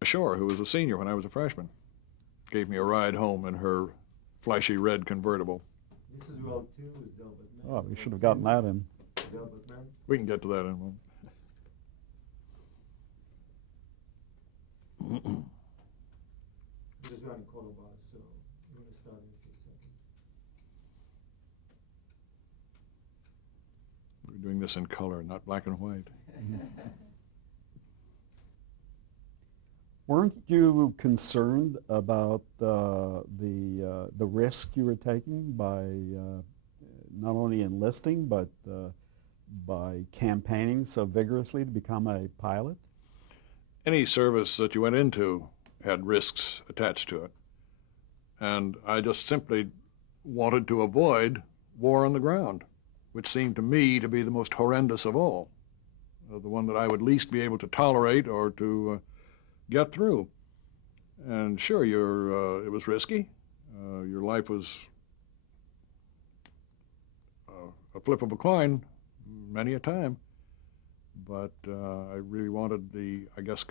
ashore, who was a senior when I was a freshman, gave me a ride home in her flashy red convertible. This is Route 2 is Delbert Mann. Oh, we should have gotten that in. Delbert Mann. We can get to that in a moment. I'm just running color bars, so I'm going to start in a few seconds. We're doing this in color, not black and white. Weren't you concerned about the risk you were taking by not only enlisting but by campaigning so vigorously to become a pilot? Any service that you went into had risks attached to it, and I just simply wanted to avoid war on the ground, which seemed to me to be the most horrendous of all, the one that I would least be able to tolerate or to get through. And sure, it was risky. Your life was a flip of a coin many a time, but I really wanted the, I guess,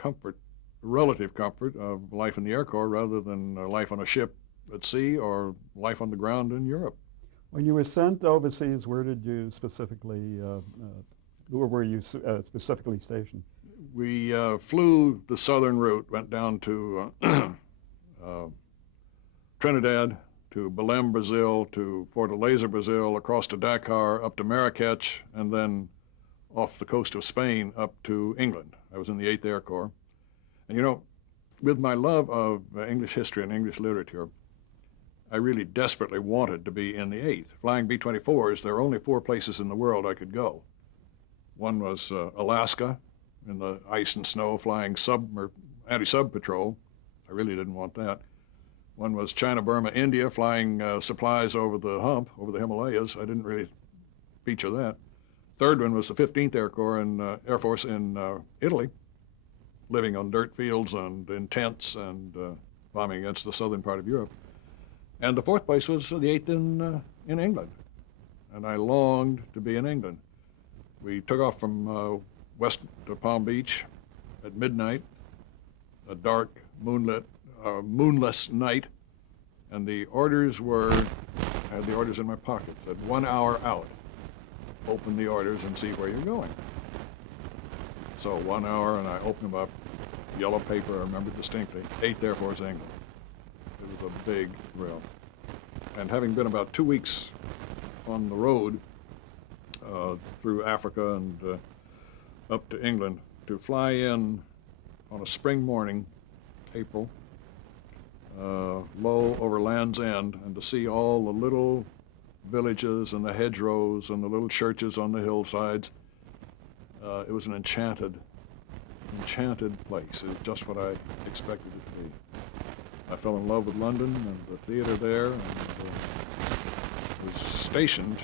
relative comfort of life in the Air Corps rather than life on a ship at sea or life on the ground in Europe. When you were sent overseas, where did you specifically, where were you specifically stationed? We flew the southern route, went down to Trinidad, to Belém, Brazil, to Fortaleza, Brazil, across to Dakar, up to Marrakech, and then off the coast of Spain up to England. I was in the 8th Air Corps. And you know, with my love of English history and English literature, I really desperately wanted to be in the 8th. Flying B-24s, there are only 4 places in the world I could go. One was Alaska, in the ice and snow, flying anti-sub patrol. I really didn't want that. One was China, Burma, India, flying supplies over the hump, over the Himalayas. I didn't really feature that. Third one was the 15th Air Corps and Air Force in Italy, living on dirt fields and in tents and bombing against the southern part of Europe. And the 4th place was the 8th in England. And I longed to be in England. We took off from west to Palm Beach at midnight, a dark, moonless night, and the orders were, I had the orders in my pocket, said 1 hour out. Open the orders and see where you're going. So 1 hour, and I opened them up, yellow paper, I remember distinctly, 8th Air Force, England. It was a big thrill. And having been about 2 weeks on the road through Africa and up to England, to fly in on a spring morning, April, low over Land's End, and to see all the little villages and the hedgerows and the little churches on the hillsides, it was an enchanted place. It was just what I expected it to be. I fell in love with London and the theater there, and was stationed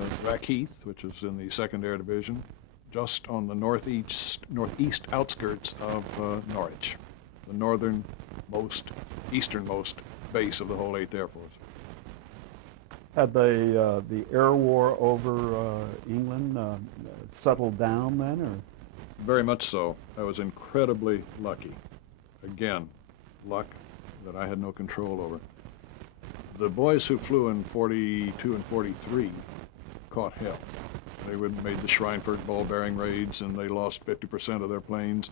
at Rackheath, which is in the 2nd Air Division, just on the northeast outskirts of Norwich, the easternmost base of the whole 8th Air Force. Had the air war over England settled down then, or? Very much so. I was incredibly lucky. Again, luck that I had no control over. The boys who flew in 42 and 43 caught hell. They made the Schweinfurt ball bearing raids, and they lost 50% of their planes.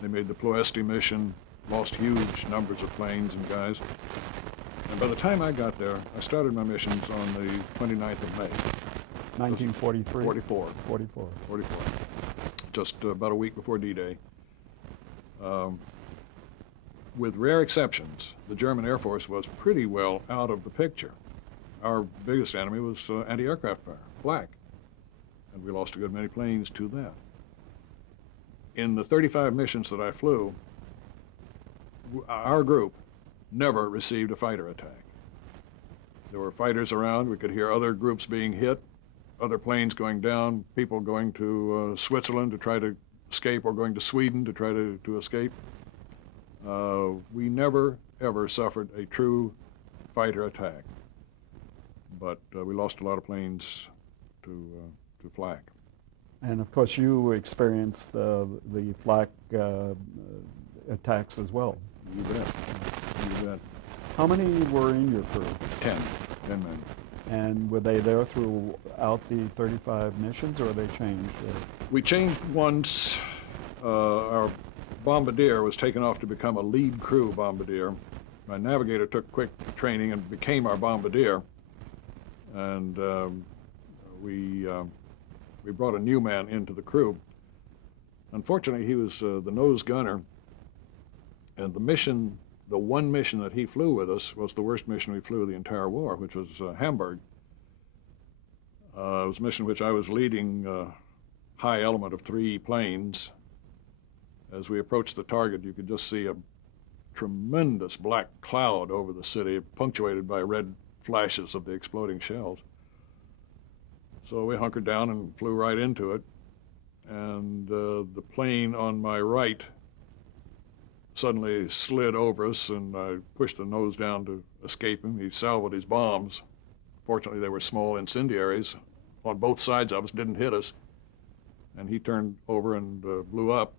They made the Ploesti mission, lost huge numbers of planes and guys. And by the time I got there, I started my missions on the 29th of May. 1943? 44. 44. 44. Just about a week before D-Day. With rare exceptions, the German Air Force was pretty well out of the picture. Our biggest enemy was anti-aircraft fire, flak, and we lost a good many planes to that. In the 35 missions that I flew, our group never received a fighter attack. There were fighters around. We could hear other groups being hit, other planes going down, people going to Switzerland to try to escape or going to Sweden to try to escape. We never, ever suffered a true fighter attack, but we lost a lot of planes to flak. And of course you experienced the flak attacks as well. You bet. You bet. How many were in your crew? 10 men. And were they there throughout the 35 missions, or they changed? We changed once. Our bombardier was taken off to become a lead crew bombardier. My navigator took quick training and became our bombardier. And we brought a new man into the crew. Unfortunately, he was the nose gunner. And the one mission that he flew with us was the worst mission we flew the entire war, which was Hamburg. It was a mission in which I was leading a high element of 3 planes. As we approached the target, you could just see a tremendous black cloud over the city, punctuated by red flashes of the exploding shells. So we hunkered down and flew right into it. And the plane on my right suddenly slid over us, and I pushed the nose down to escape him. He salvoed his bombs. Fortunately, they were small incendiaries on both sides of us, didn't hit us. And he turned over and blew up.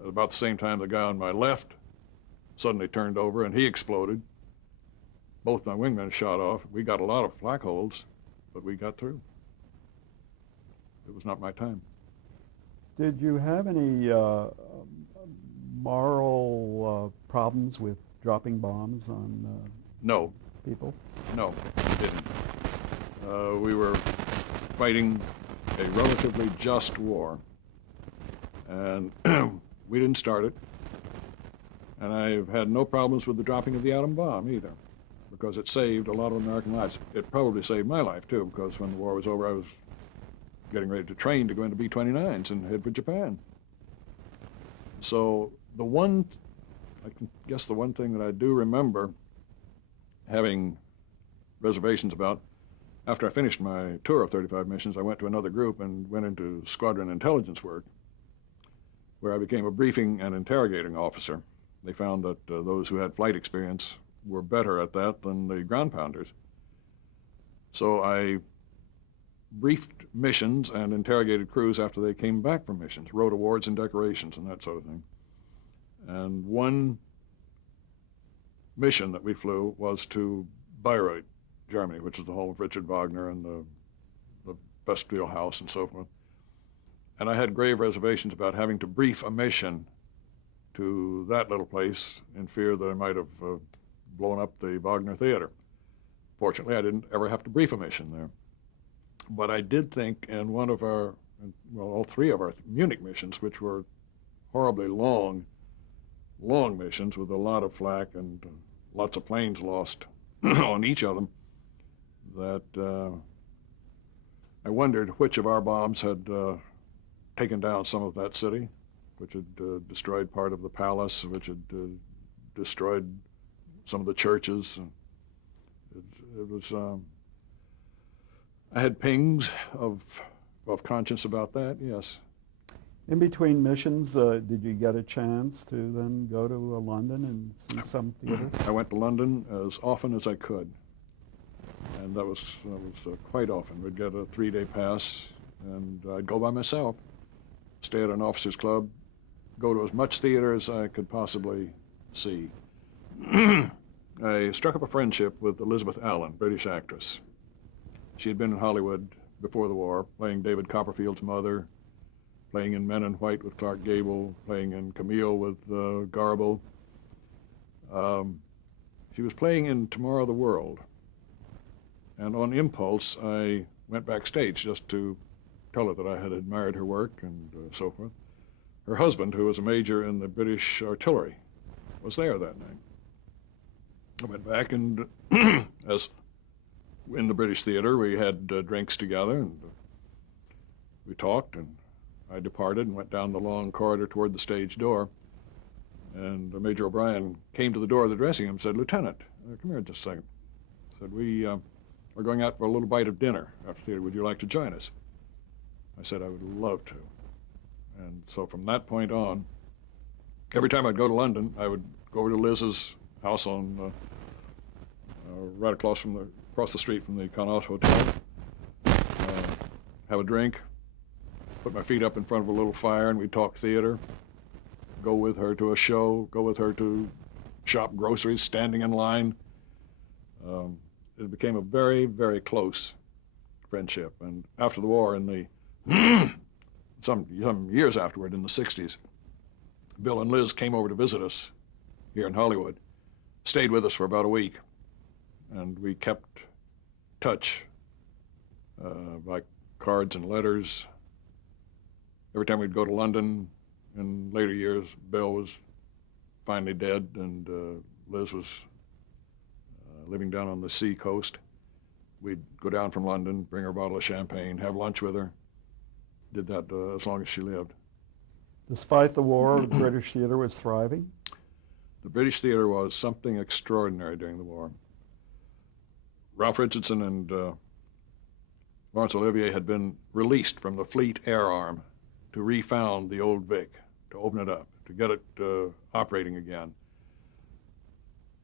At about the same time, the guy on my left suddenly turned over, and he exploded. Both my wingmen shot off. We got a lot of flak holes, but we got through. It was not my time. Did you have any moral problems with dropping bombs on No, people? no, we didn't. We were fighting a relatively just war, and we didn't start it. And I've had no problems with the dropping of the atom bomb either, because it saved a lot of American lives. It probably saved my life too, because when the war was over, I was getting ready to train to go into B-29s and head for Japan. So I can guess the one thing that I do remember having reservations about, after I finished my tour of 35 missions, I went to another group and went into squadron intelligence work, where I became a briefing and interrogating officer. They found that those who had flight experience were better at that than the ground pounders. So I briefed missions and interrogated crews after they came back from missions, wrote awards and decorations and that sort of thing. And one mission that we flew was to Bayreuth, Germany, which is the home of Richard Wagner and the Westphal House and so forth. And I had grave reservations about having to brief a mission to that little place in fear that I might have blown up the Wagner Theater. Fortunately, I didn't ever have to brief a mission there. But I did think in one of all 3 of our Munich missions, which were horribly long missions with a lot of flak and lots of planes lost on each of them, that I wondered which of our bombs had taken down some of that city, which had destroyed part of the palace, which had destroyed some of the churches. It was, I had pings of conscience about that, yes. In between missions, did you get a chance to then go to London and see some theater? I went to London as often as I could, and that was quite often. We'd get a 3-day pass, and I'd go by myself, stay at an officers' club, go to as much theater as I could possibly see. I struck up a friendship with Elizabeth Allen, British actress. She had been in Hollywood before the war, playing David Copperfield's mother, playing in Men in White with Clark Gable, playing in Camille with Garbo. She was playing in Tomorrow the World, and on impulse, I went backstage just to tell her that I had admired her work and so forth. Her husband, who was a major in the British artillery, was there that night. I went back, and as in the British theater, we had drinks together, and we talked, and I departed and went down the long corridor toward the stage door. And Major O'Brien came to the door of the dressing room and said, "Lieutenant, come here just a second." Said, "We are going out for a little bite of dinner after theater. Would you like to join us?" I said I would love to. And so from that point on, every time I'd go to London, I would go over to Liz's house on right across the street from the Connaught Hotel, have a drink, put my feet up in front of a little fire, and we'd talk theater, go with her to a show, go with her to shop groceries, standing in line. It became a very, very close friendship. And after the war, in the some years afterward, in the 60s, Bill and Liz came over to visit us here in Hollywood, stayed with us for about a week, and we kept touch by cards and letters. Every time we'd go to London in later years, Bill was finally dead, and Liz was living down on the sea coast. We'd go down from London, bring her a bottle of champagne, have lunch with her. Did that as long as she lived. Despite the war, British theater was thriving. The British theater was something extraordinary during the war. Ralph Richardson and Laurence Olivier had been released from the Fleet Air Arm to refound the old Vic, to open it up, to get it operating again,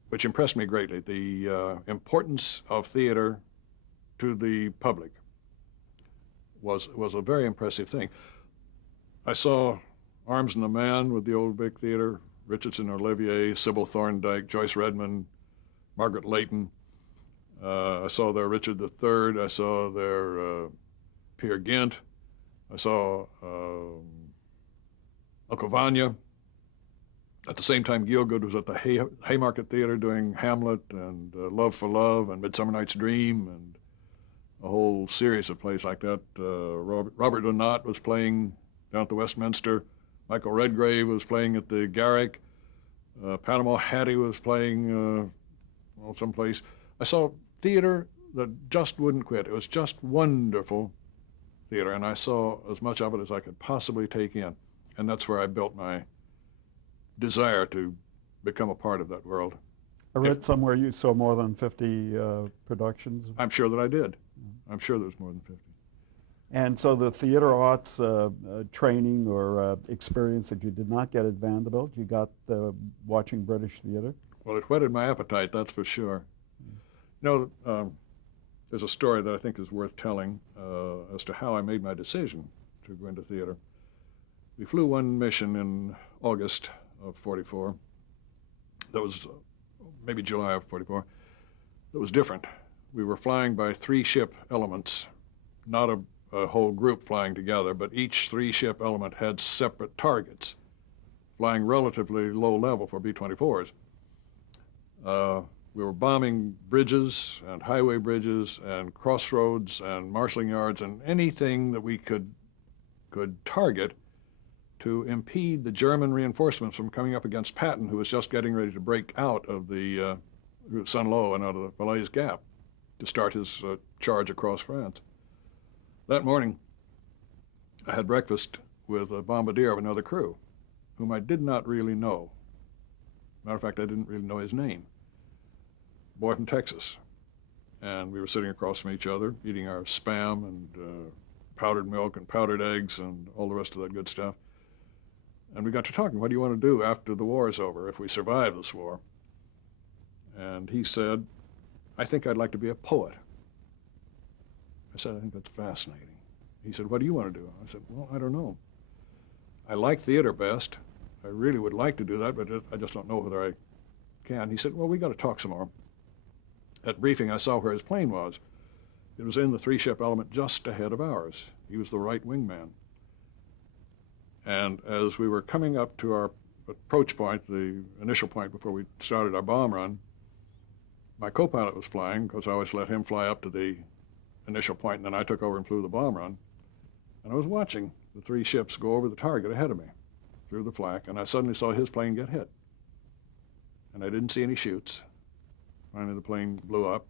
which impressed me greatly. The importance of theater to the public was a very impressive thing. I saw Arms and the Man with the old Vic Theater, Richardson, Olivier, Sybil Thorndike, Joyce Redmond, Margaret Leighton. I saw their Richard III. I saw their Peer Gynt. I saw Uncle Vanya. At the same time, Gielgud was at the Haymarket Theater doing Hamlet and Love for Love and Midsummer Night's Dream and a whole series of plays like that. Robert Donat was playing down at the Westminster. Michael Redgrave was playing at the Garrick. Panama Hattie was playing someplace. I saw theater that just wouldn't quit. It was just wonderful theater, and I saw as much of it as I could possibly take in. And that's where I built my desire to become a part of that world. I read somewhere you saw more than 50 productions. I'm sure that I did. I'm sure there was more than 50. And so the theater arts training or experience that you did not get at Vanderbilt, you got watching British theater? Well, it whetted my appetite, that's for sure. You know, there's a story that I think is worth telling as to how I made my decision to go into theater. We flew one mission in August of 44. That was maybe July of 44. That was different. We were flying by 3-ship elements, not a whole group flying together, but each 3-ship element had separate targets, flying relatively low level for B-24s. We were bombing bridges and highway bridges and crossroads and marshalling yards and anything that we could target to impede the German reinforcements from coming up against Patton, who was just getting ready to break out of the Saint-Lô and out of the Falaise Gap to start his charge across France. That morning, I had breakfast with a bombardier of another crew, whom I did not really know. Matter of fact, I didn't really know his name. Boy from Texas. And we were sitting across from each other, eating our Spam and powdered milk and powdered eggs and all the rest of that good stuff. And we got to talking, what do you want to do after the war is over, if we survive this war? And he said, I think I'd like to be a poet. I said, I think that's fascinating. He said, what do you want to do? I said, well, I don't know. I like theater best. I really would like to do that, but I just don't know whether I can. He said, well, we got to talk some more. At briefing, I saw where his plane was. It was in the 3-ship element just ahead of ours. He was the right wingman. And as we were coming up to our approach point, the initial point before we started our bomb run, my co-pilot was flying, because I always let him fly up to the initial point, and then I took over and flew the bomb run. And I was watching the 3 ships go over the target ahead of me through the flak, and I suddenly saw his plane get hit. And I didn't see any chutes. Finally, the plane blew up.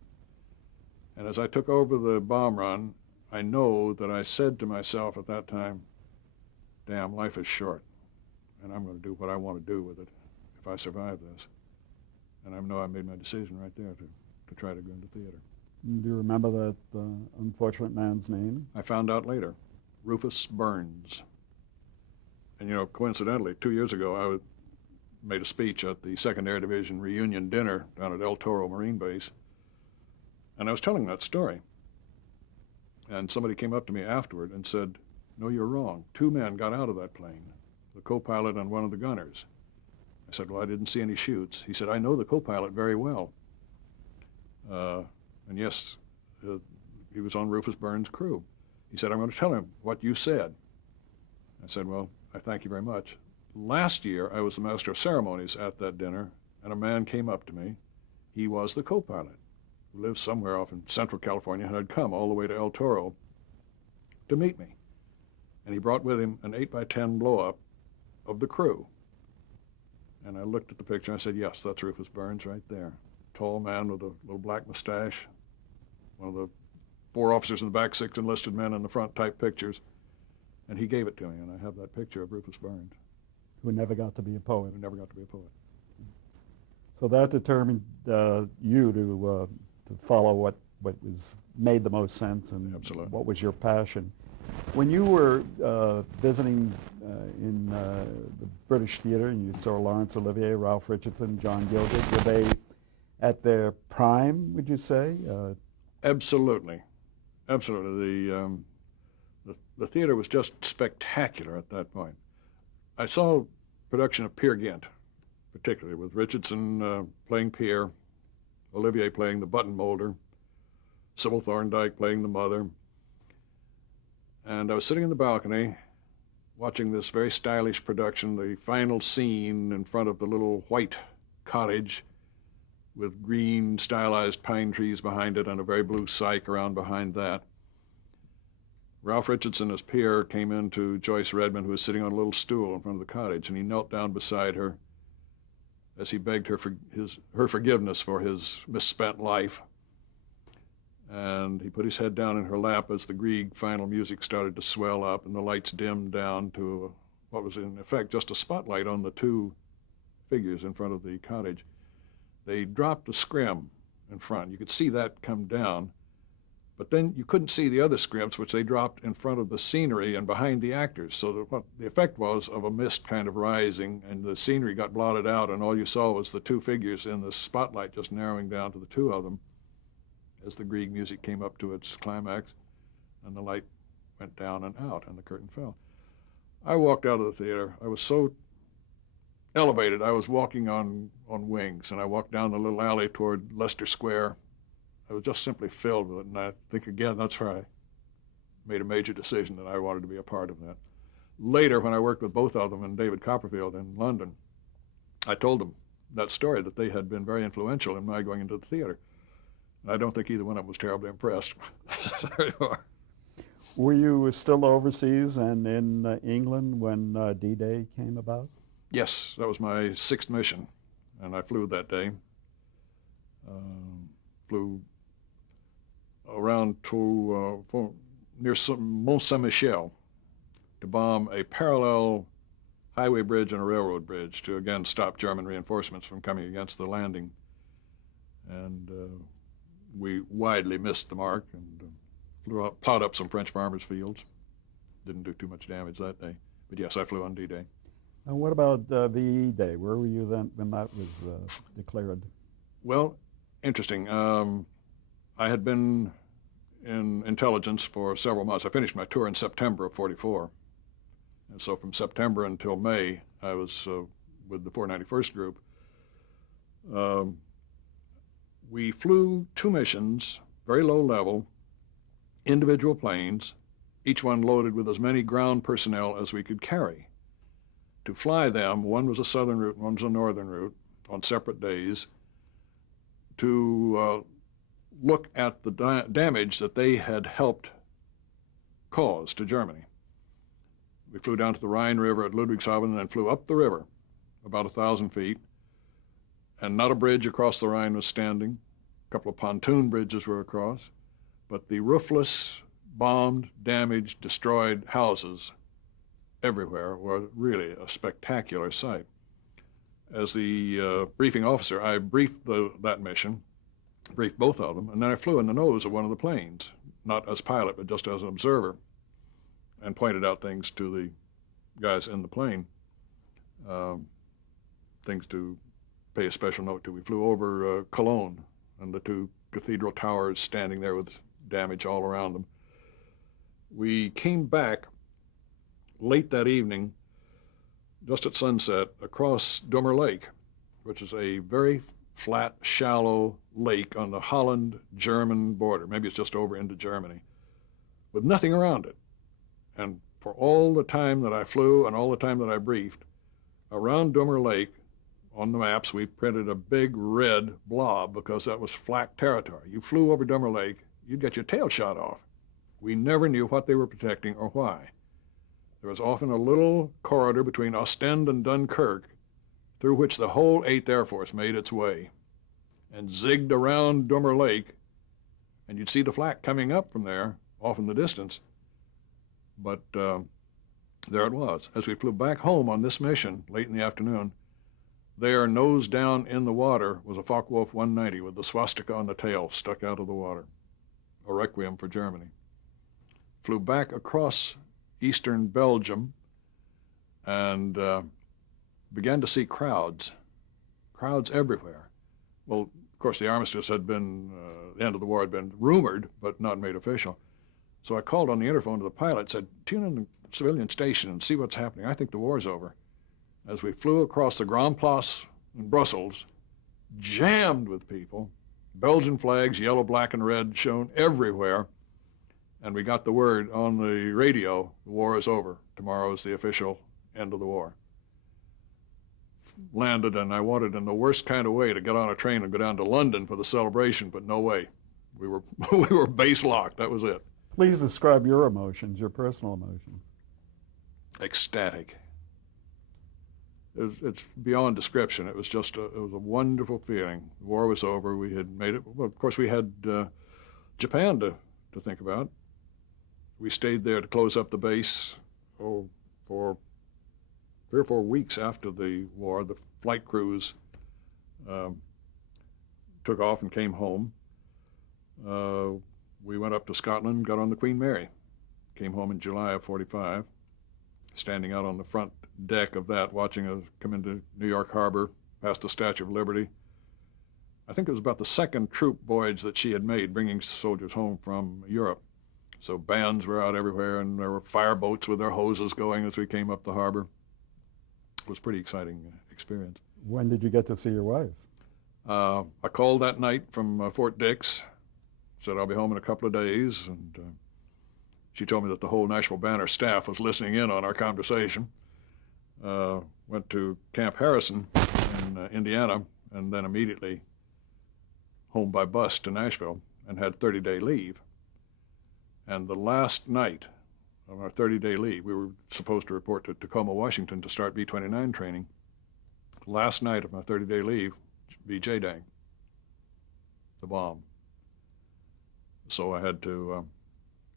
And as I took over the bomb run, I know that I said to myself at that time, damn, life is short, and I'm going to do what I want to do with it if I survive this. And I know I made my decision right there to try to go into theater. Do you remember that unfortunate man's name? I found out later, Rufus Burns. And you know, coincidentally, 2 years ago, I made a speech at the 2nd Air Division reunion dinner down at El Toro Marine Base, and I was telling that story. And somebody came up to me afterward and said, no, you're wrong. 2 men got out of that plane. the co-pilot and one of the gunners. I said, well, I didn't see any chutes. He said, I know the co-pilot very well. And yes, he was on Rufus Burns' crew. He said, I'm going to tell him what you said. I said, well, I thank you very much. Last year, I was the master of ceremonies at that dinner, and a man came up to me. He was the co-pilot, who lives somewhere off in Central California, and had come all the way to El Toro to meet me. And he brought with him an 8x10 blow-up of the crew. And I looked at the picture, and I said, yes, that's Rufus Burns right there. Tall man with a little black mustache, one of the 4 officers in the back, 6 enlisted men in the front type pictures. And he gave it to me, and I have that picture of Rufus Burns. Who never got to be a poet. Who never got to be a poet. So that determined you to follow what was made the most sense and Absolutely. what was your passion. When you were visiting in the British theater and you saw Laurence Olivier, Ralph Richardson, John Gielgud, were they at their prime, would you say? Absolutely. Absolutely. The theater was just spectacular at that point. I saw production of Peer Gynt, particularly, with Richardson playing Peer, Olivier playing the button molder, Sybil Thorndike playing the mother. And I was sitting in the balcony watching this very stylish production, the final scene in front of the little white cottage with green stylized pine trees behind it and a very blue cyc around behind that. Ralph Richardson as Peer came into Joyce Redmond, who was sitting on a little stool in front of the cottage, and he knelt down beside her as he begged her her forgiveness for his misspent life. And he put his head down in her lap as the Grieg final music started to swell up and the lights dimmed down to what was in effect just a spotlight on the 2 figures in front of the cottage. They dropped a scrim in front. You could see that come down, but then you couldn't see the other scrims, which they dropped in front of the scenery and behind the actors. So that what the effect was of a mist kind of rising, and the scenery got blotted out, and all you saw was the 2 figures in the spotlight just narrowing down to the 2 of them as the Grieg music came up to its climax, and the light went down and out, and the curtain fell. I walked out of the theater. I was so elevated. I was walking on wings, and I walked down the little alley toward Leicester Square. I was just simply filled with it, and I think, again, that's where I made a major decision that I wanted to be a part of that. Later, when I worked with both of them and David Copperfield in London, I told them that story, that they had been very influential in my going into the theater. And I don't think either one of them was terribly impressed. There you are. Were you still overseas and in England when D-Day came about? Yes, that was my 6th mission, and I flew that day. Flew around to near Mont Saint-Michel to bomb a parallel highway bridge and a railroad bridge to again stop German reinforcements from coming against the landing. And we widely missed the mark and plowed up some French farmers' fields. Didn't do too much damage that day. But yes, I flew on D-Day. And what about VE Day? Where were you then when that was declared? Well, interesting. I had been in intelligence for several months. I finished my tour in September of '44. And so from September until May, I was with the 491st Group. We flew 2 missions, very low level, individual planes, each one loaded with as many ground personnel as we could carry. To fly them, one was a southern route, one was a northern route, on separate days, to look at the damage that they had helped cause to Germany. We flew down to the Rhine River at Ludwigshafen and then flew up the river about 1,000 feet, and not a bridge across the Rhine was standing. A couple of pontoon bridges were across, but the roofless, bombed, damaged, destroyed houses everywhere were really a spectacular sight. As the briefing officer, I briefed that mission, briefed both of them, and then I flew in the nose of one of the planes, not as pilot, but just as an observer, and pointed out things to the guys in the plane, things to pay a special note to. We flew over Cologne and the 2 cathedral towers standing there with damage all around them. We came back late that evening just at sunset, across Dummer Lake, which is a very flat, shallow lake on the Holland-German border. Maybe it's just over into Germany, with nothing around it. And for all the time that I flew and all the time that I briefed, around Dummer Lake, on the maps, we printed a big red blob because that was flat territory. You flew over Dummer Lake, you'd get your tail shot off. We never knew what they were protecting or why. There was often a little corridor between Ostend and Dunkirk through which the whole 8th Air Force made its way and zigged around Dummer Lake, and you'd see the flak coming up from there, off in the distance. But there it was. As we flew back home on this mission late in the afternoon, there, nose down in the water, was a Focke-Wulf 190 with the swastika on the tail stuck out of the water, a requiem for Germany. Flew back across eastern Belgium and began to see crowds everywhere. Well, of course, the armistice had been, the end of the war had been rumored, but not made official. So I called on the interphone to the pilot, said, tune in the civilian station and see what's happening. I think the war's over. As we flew across the Grand Place in Brussels, jammed with people, Belgian flags, yellow, black, and red, shown everywhere, and we got the word on the radio, the war is over. Tomorrow is the official end of the war. Landed, and I wanted in the worst kind of way to get on a train and go down to London for the celebration, but no way. We were base locked, that was it. Please describe your emotions, your personal emotions. Ecstatic. It's beyond description. It was just it was a wonderful feeling. The war was over. We had made it. Well, of course, we had Japan to think about. We stayed there to close up the base for 3 or 4 weeks after the war. The flight crews took off and came home. We went up to Scotland, got on the Queen Mary, came home in July of '45, standing out on the front deck of that, watching us come into New York Harbor, past the Statue of Liberty. I think it was about the second troop voyage that she had made, bringing soldiers home from Europe. So bands were out everywhere, and there were fireboats with their hoses going as we came up the harbor. It was a pretty exciting experience. When did you get to see your wife? I called that night from Fort Dix, said I'll be home in a couple of days, and she told me that the whole Nashville Banner staff was listening in on our conversation. Went to Camp Harrison in Indiana, and then immediately home by bus to Nashville, and had 30-day leave. And the last night of our 30-day leave, we were supposed to report to Tacoma, Washington to start B-29 training. Last night of my 30-day leave, VJ-Dang, the bomb. So I had to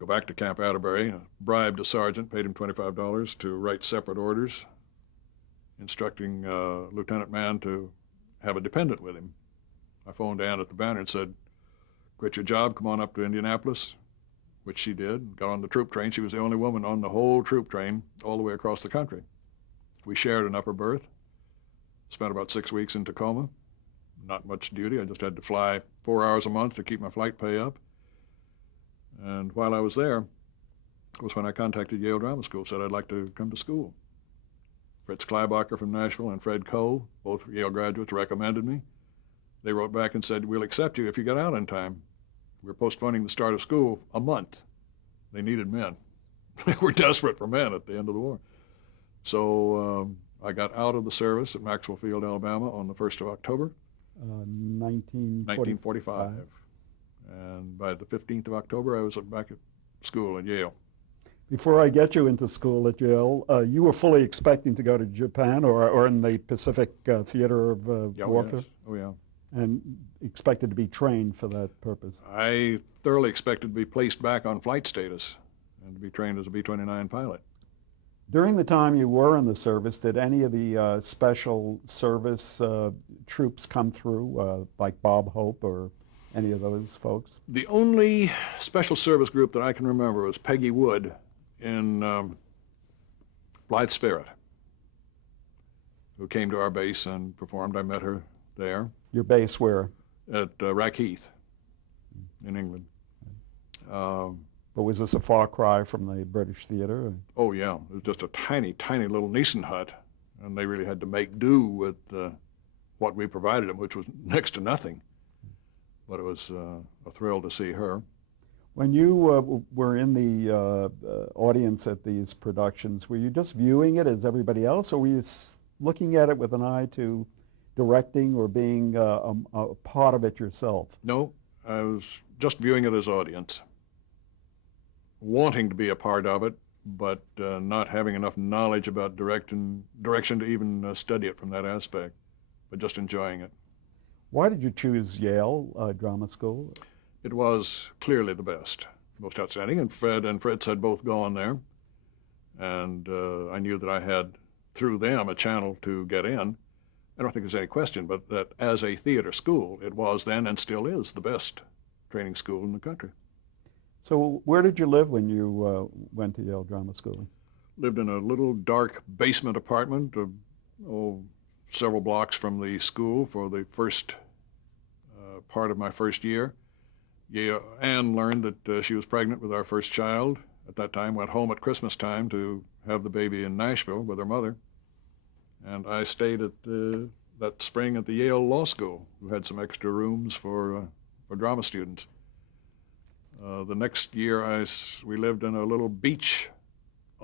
go back to Camp Atterbury, bribed a sergeant, paid him $25 to write separate orders, instructing Lieutenant Mann to have a dependent with him. I phoned Ann at the Banner and said, quit your job, come on up to Indianapolis, which she did, got on the troop train. She was the only woman on the whole troop train all the way across the country. We shared an upper berth, spent about 6 weeks in Tacoma. Not much duty, I just had to fly 4 hours a month to keep my flight pay up. And while I was there was when I contacted Yale Drama School, said I'd like to come to school. Fritz Kleibacher from Nashville and Fred Coe, both Yale graduates, recommended me. They wrote back and said, we'll accept you if you get out in time. We're postponing the start of school a month. They needed men. They were desperate for men at the end of the war. So I got out of the service at Maxwell Field, Alabama on the 1st of October. 1945. And by the 15th of October, I was back at school at Yale. Before I get you into school at Yale, you were fully expecting to go to Japan or in the Pacific Theater of Warfare? Yes. Oh, yeah. And expected to be trained for that purpose? I thoroughly expected to be placed back on flight status and to be trained as a B-29 pilot. During the time you were in the service, did any of the special service troops come through, like Bob Hope or any of those folks? The only special service group that I can remember was Peggy Wood in Blythe Spirit, who came to our base and performed. I met her there. Your base where? At Rackheath in England. But was this a far cry from the British theater? Oh, yeah. It was just a tiny, tiny little Nissen hut and they really had to make do with what we provided them, which was next to nothing. But it was a thrill to see her. When you were in the audience at these productions, were you just viewing it as everybody else, or were you looking at it with an eye to directing or being a part of it yourself? No, I was just viewing it as audience, wanting to be a part of it, but not having enough knowledge about direction to even study it from that aspect, but just enjoying it. Why did you choose Yale Drama School? It was clearly the best, most outstanding, and Fred and Fritz had both gone there, and I knew that I had, through them, a channel to get in. I don't think there's any question, but that as a theater school, it was then and still is the best training school in the country. So where did you live when you went to Yale Drama School? Lived in a little dark basement apartment, several blocks from the school for the first part of my first year. Anne learned that she was pregnant with our first child. At that time, went home at Christmas time to have the baby in Nashville with her mother. And I stayed at that spring at the Yale Law School, who had some extra rooms for drama students. The next year, we lived in a little beach,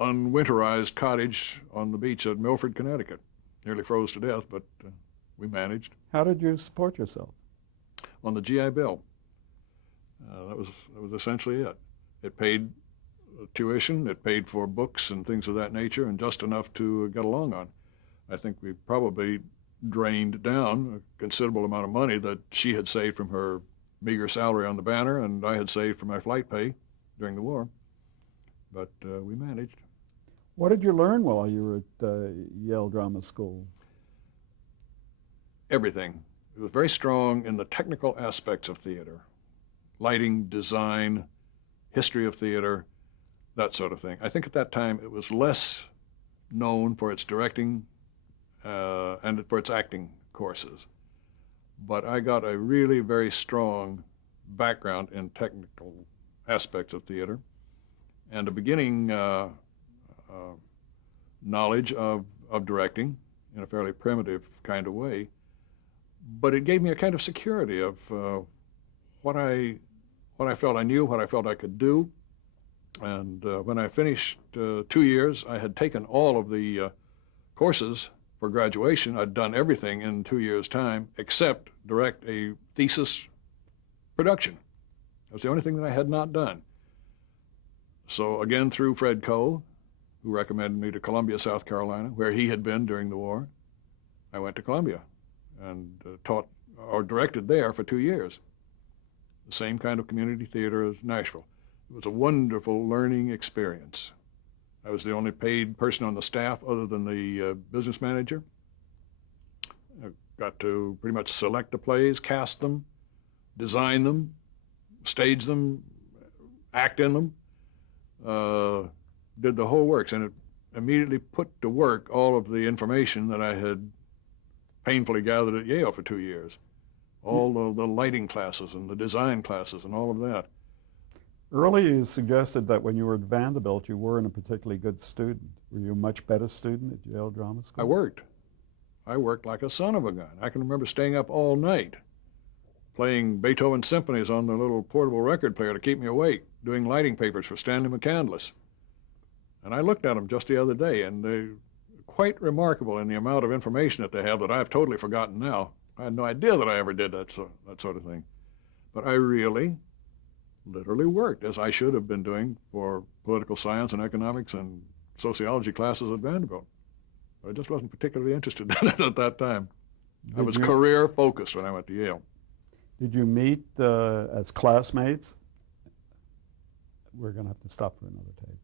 unwinterized cottage on the beach at Milford, Connecticut. Nearly froze to death, but we managed. How did you support yourself? On the GI Bill. That was essentially it. It paid tuition, it paid for books and things of that nature, and just enough to get along on. I think we probably drained down a considerable amount of money that she had saved from her meager salary on the Banner, and I had saved from my flight pay during the war. But we managed. What did you learn while you were at Yale Drama School? Everything. It was very strong in the technical aspects of theater. Lighting, design, history of theater, that sort of thing. I think at that time it was less known for its directing and for its acting courses. But I got a really very strong background in technical aspects of theater and a beginning knowledge of directing in a fairly primitive kind of way. But it gave me a kind of security of what I felt I knew, what I felt I could do. And when I finished 2 years, I had taken all of the courses for graduation. I'd done everything in 2 years' time except direct a thesis production. That was the only thing that I had not done. So again, through Fred Coe, who recommended me to Columbia, South Carolina, where he had been during the war, I went to Columbia and taught or directed there for 2 years. The same kind of community theater as Nashville. It was a wonderful learning experience. I was the only paid person on the staff other than the business manager. I got to pretty much select the plays, cast them, design them, stage them, act in them, did the whole works, and it immediately put to work all of the information that I had painfully gathered at Yale for 2 years. All the lighting classes and the design classes and all of that. Earlier you suggested that when you were at Vanderbilt you weren't a particularly good student. Were you a much better student at Yale Drama School? I worked like a son of a gun. I can remember staying up all night playing Beethoven symphonies on the little portable record player to keep me awake, doing lighting papers for Stanley McCandless. And I looked at them just the other day, and they're quite remarkable in the amount of information that they have that I've totally forgotten now. I had no idea that I ever did that sort of thing. But I really, literally worked, as I should have been doing for political science and economics and sociology classes at Vanderbilt. But I just wasn't particularly interested in it at that time. I was career focused when I went to Yale. Did you meet as classmates? We're going to have to stop for another tape.